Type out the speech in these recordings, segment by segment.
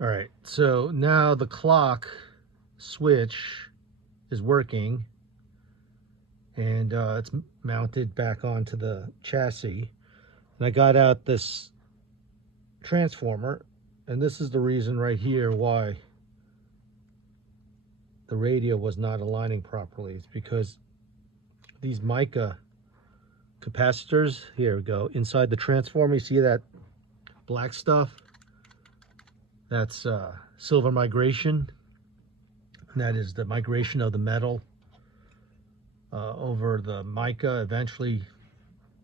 All right, so now the clock switch is working, and it's mounted back onto the chassis. And I got out this transformer, and this is the reason right here why the radio was not aligning properly. It's because these mica capacitors, here we go, inside the transformer, you see that black stuff? That's silver migration. And that is the migration of the metal over the mica. Eventually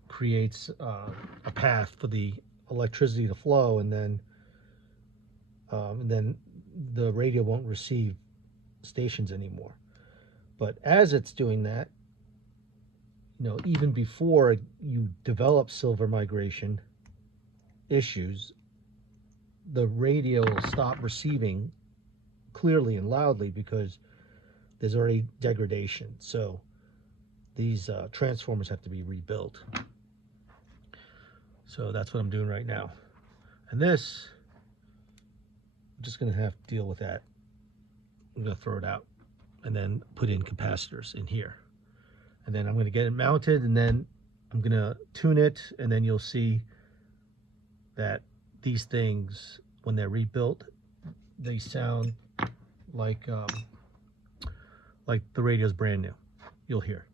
creates a path for the electricity to flow, and then the radio won't receive stations anymore. But as it's doing that, you know, even before you develop silver migration issues, the radio will stop receiving clearly and loudly because there's already degradation. So these transformers have to be rebuilt. So that's what I'm doing right now. And this, I'm just going to have to deal with that. I'm going to throw it out and then put in capacitors in here. And then I'm going to get it mounted, and then I'm going to tune it, and then you'll see that these things, when they're rebuilt, they sound like the radio's brand new. You'll hear.